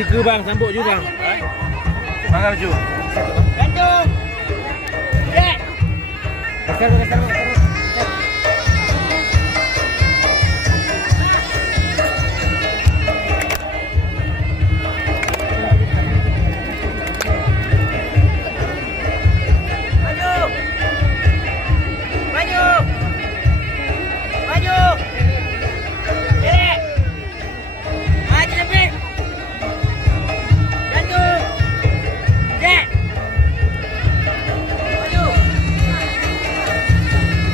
ni ke bang, sambut je bang. Mana baju? Gantung. Cek. Kasar. Maju. Maju. Maju. Cek. Maju lebih. Gantung. Cek. Maju.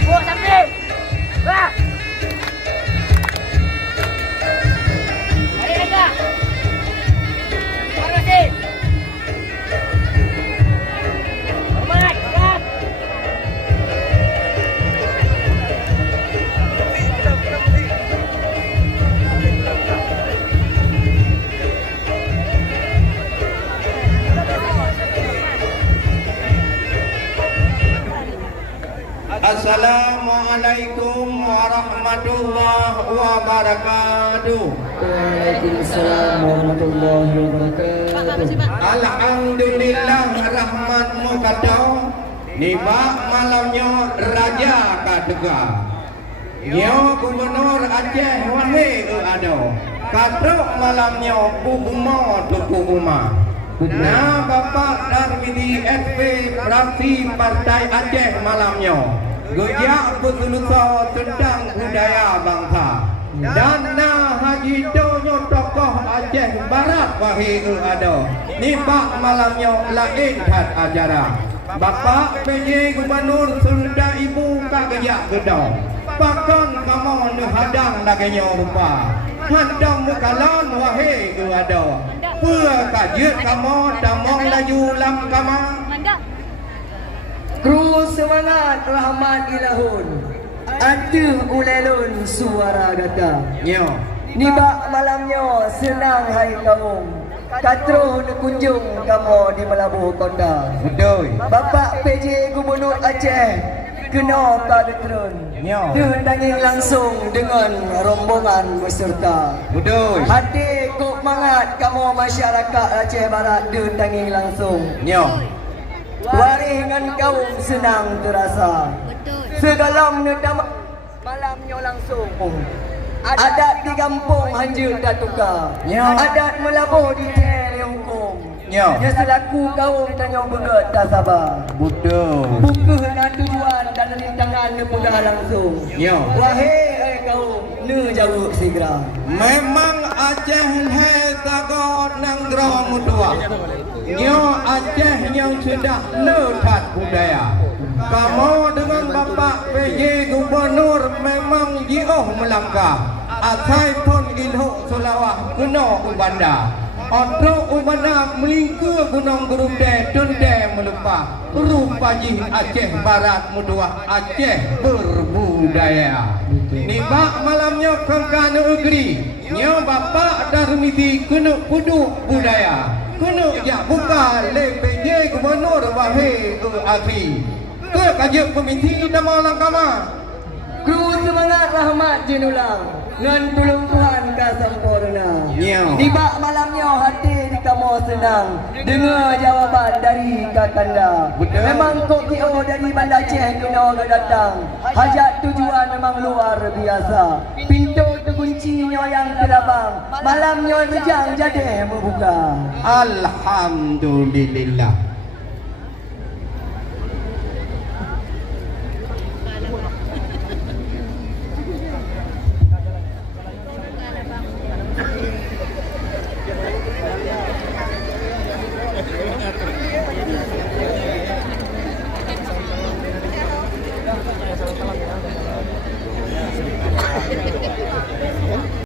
Buat sampai. Bah. Mari Raja. Mari. Hormat, gerak. Assalamualaikum warahmatullahi wabarakatuh. Waalaikumsalam warahmatullahi wabarakatuh. Alhamdulillah rahmatmu kata nibak malamnya raja kadega. Nyo gubernur Aceh wahe ada. Katrok malamnya buguma tukuma. Nah Bapak Darmidi SP Fraksi Partai Aceh malamnya gejak berselusa tentang budaya bangsa. Dan nah Haji Donyo tokoh Aceh Barat wahi ada. Nibak malamnya lain kat acara. Bapak PJ Gubernur Sunda Ibu Kak gejak gedong. Pakon kamu hadang lagi rupa. Hadang mukalon wahi ada. Pua kajut kamu tamong laju lam kama. Kru semangat rahmat ilahun. Atuh ulelun suara gata. Nyo. Nibak malamnya senang hai kaum. Katro kunjung kamu di Melabuh Kota. Betul. Bapak PJ Gubernur Aceh kena kadetron. Nyo. Tanding langsung dengan rombongan beserta. Betul. Hati kok mangat kamu masyarakat Aceh Barat tanding langsung. Nyo. Waringan kaum senang terasa. Segala malamnya langsung. Adat di kampung hanjur tak tukar. Ya. Adat melabuh di teri hukum. Ya. Yang selaku kaum tanya berat tak sabar. Betul. Buku nak tujuan dan rintangan mudah langsung. Ya. Wahai kaum, nu jauh segera. Memang Aceh hai tagot nanggro mutua. Nyo Aceh yang sudah lekat budaya. Kamu dengan Bapak PJ Gubernur memang jauh melangkah. Atai pun ilhuk Sulawah kuno ubanda. Otro ubanda melingkar gunung Gerunde Tunde melupa. Rupaji Aceh Barat mutua Aceh berbudaya. Nibak malamnya kengka negeri. Nyo Bapak Darmidi kena kudu budaya. Kena jak buka le PJ Gubernur wahe akhi. Ke kajak pemiti nama langkama. Kru semangat rahmat jenulang. Ngan tulung Tuhan ka sempurna. Nyo. Tiba malamnya hati di kamu senang. Dengar jawaban dari kakanda. Betul. Memang kok KO dari Banda Aceh kena datang. Hajat tujuan memang luar biasa. Pintu terkuncinya yang terabang. Malamnya rejang jadi membuka. Alhamdulillah.